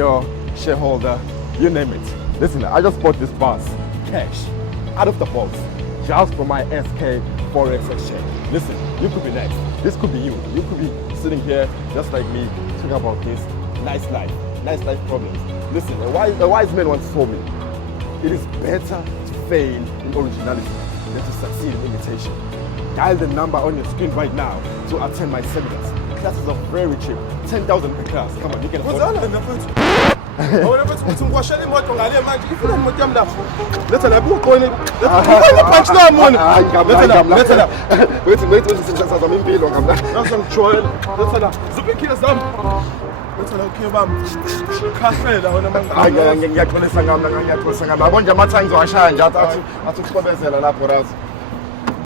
entrepreneur, shareholder, you name it. Listen, I just bought this bus, cash, out of the box, just for my SK Forex exchange. Listen, you could be next. This could be you. You could be sitting here just like me, talking about this nice life problems. Listen, a wise man once told me, it is better to fail in originality than to succeed in imitation. Dial the number on your screen right now to attend my seminars. Classes are very cheap, 10,000 per class. Come on, you can afford it.